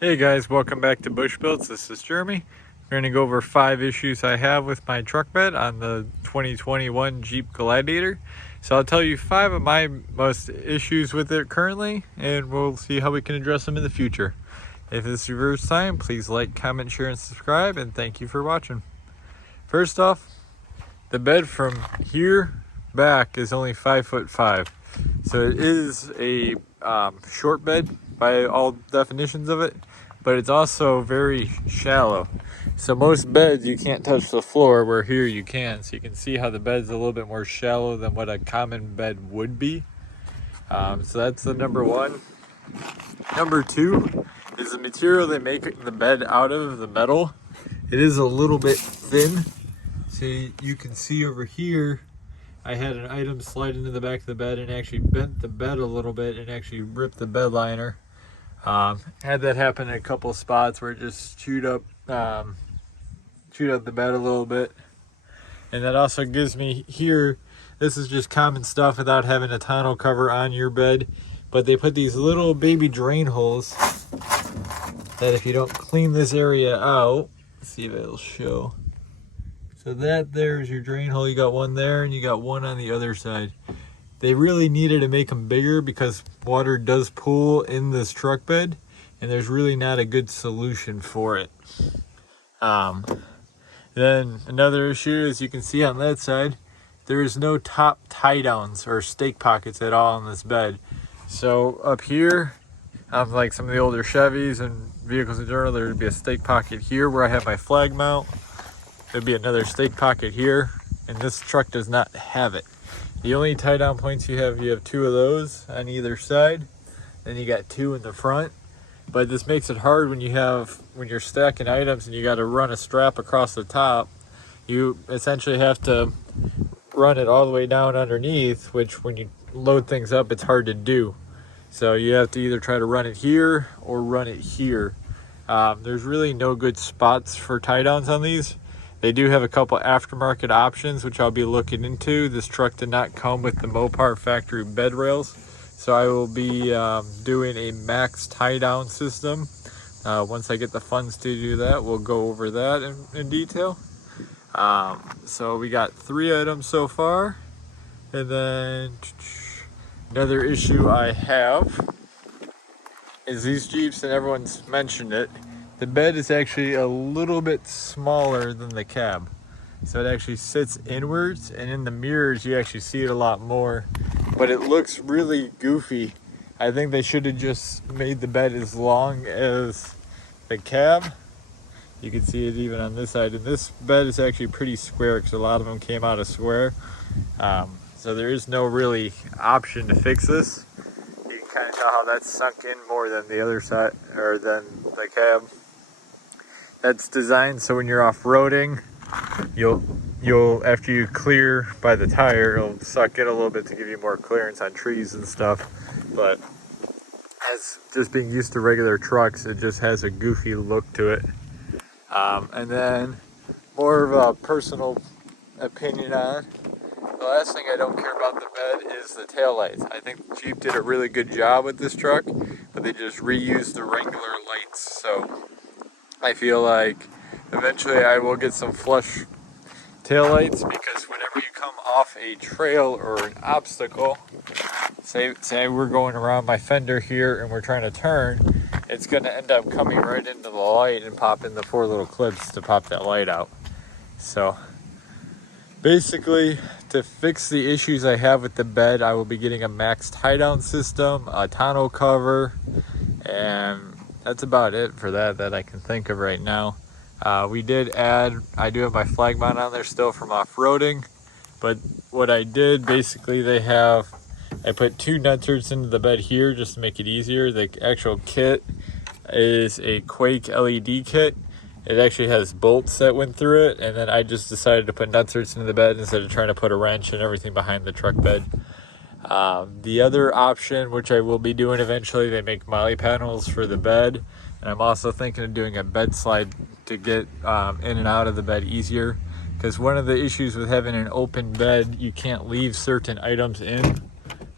Hey guys, welcome back to Bush Builds. This is Jeremy. We're going to go over 5 issues I have with my truck bed on the 2021 Jeep Gladiator. So I'll tell you 5 of my most issues with it currently, and we'll see how we can address them in the future. If this is your first time, please like, comment, share, and subscribe, and thank you for watching. First off, the bed from here back is only 5'5", so it is a short bed by all definitions of it, but it's also very shallow. So most beds you can't touch the floor, where here you can. So you can see how the bed's a little bit more shallow than what a common bed would be. So that's the number one. Number two is the material they make the bed out of, the metal. It is a little bit thin. So you can see over here, I had an item slide into the back of the bed and actually bent the bed a little bit and actually ripped the bed liner. Had that happen in a couple spots where it just chewed up the bed a little bit. And that also gives me here, this is just common stuff without having a tonneau cover on your bed, but they put these little baby drain holes that if you don't clean this area out, let's see if it'll show. So that there's your drain hole. You got one there and you got one on the other side. They really needed to make them bigger because water does pool in this truck bed, and there's really not a good solution for it. Then another issue, as you can see on that side, there is no top tie downs or stake pockets at all on this bed. So up here, like some of the older Chevys and vehicles in general, there would be a stake pocket here where I have my flag mount. There'd be another stake pocket here, and this truck does not have it. The only tie down points you have 2 of those on either side, then you got 2 in the front. But this makes it hard when you're stacking items and you got to run a strap across the top. You essentially have to run it all the way down underneath, which when you load things up, it's hard to do. So you have to either try to run it here or run it here. There's really no good spots for tie downs on these. They do have a couple aftermarket options, which I'll be looking into. This truck did not come with the Mopar factory bed rails, so I will be doing a max tie down system. Once I get the funds to do that, we'll go over that in detail. So we got 3 items so far. And then another issue I have is these Jeeps, and everyone's mentioned it, the bed is actually a little bit smaller than the cab. So it actually sits inwards, and in the mirrors you actually see it a lot more, but it looks really goofy. I think they should have just made the bed as long as the cab. You can see it even on this side, and this bed is actually pretty square because a lot of them came out of square. So there is no really option to fix this. You can kind of tell how that's sunk in more than the other side, or than the cab. That's designed so when you're off-roading, you'll after you clear by the tire, it'll suck in a little bit to give you more clearance on trees and stuff. But as just being used to regular trucks, it just has a goofy look to it. And then more of a personal opinion on, the last thing I don't care about the bed is the taillights. I think Jeep did a really good job with this truck, but they just reused the Wrangler lights. So I feel like eventually I will get some flush taillights, because whenever you come off a trail or an obstacle, say we're going around my fender here and we're trying to turn, it's going to end up coming right into the light and popping the 4 little clips to pop that light out. So basically, to fix the issues I have with the bed, I will be getting a max tie down system, a tonneau cover, and that's about it for that I can think of right now. We did add, I do have my flag mount on there still from off-roading, but what I did, basically I put 2 nutsers into the bed here just to make it easier. The actual kit is a Quake LED kit. It actually has bolts that went through it, and then I just decided to put nutsers into the bed instead of trying to put a wrench and everything behind the truck bed. The other option, which I will be doing eventually, they make molly panels for the bed, and I'm also thinking of doing a bed slide to get in and out of the bed easier, because one of the issues with having an open bed, you can't leave certain items in.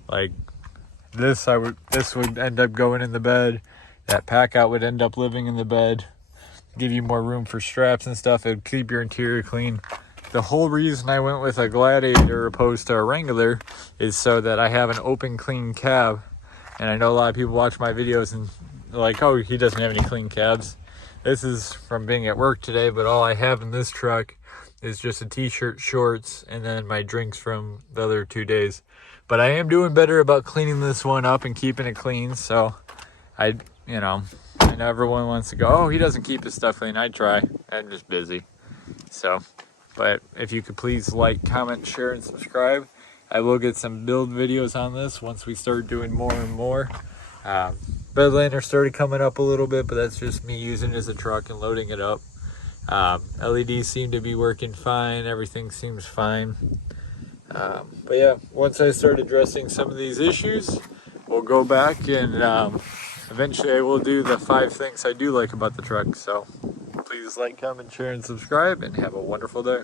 Like this would end up going in the bed, that pack out would end up living in the bed, give you more room for straps and stuff. It'd keep your interior clean. The whole reason I went with a Gladiator opposed to a Wrangler is so that I have an open, clean cab. And I know a lot of people watch my videos and they're like, oh, he doesn't have any clean cabs. This is from being at work today, but all I have in this truck is just a t-shirt, shorts, and then my drinks from the other 2 days. But I am doing better about cleaning this one up and keeping it clean. So I know everyone wants to go, oh, he doesn't keep his stuff clean. I try. I'm just busy. So, but if you could please like, comment, share, and subscribe. I will get some build videos on this once we start doing more and more. Bedliner started coming up a little bit, but that's just me using it as a truck and loading it up. LEDs seem to be working fine. Everything seems fine. But yeah, once I start addressing some of these issues, we'll go back and eventually I will do the 5 things I do like about the truck. So please like, comment, share, and subscribe, and have a wonderful day.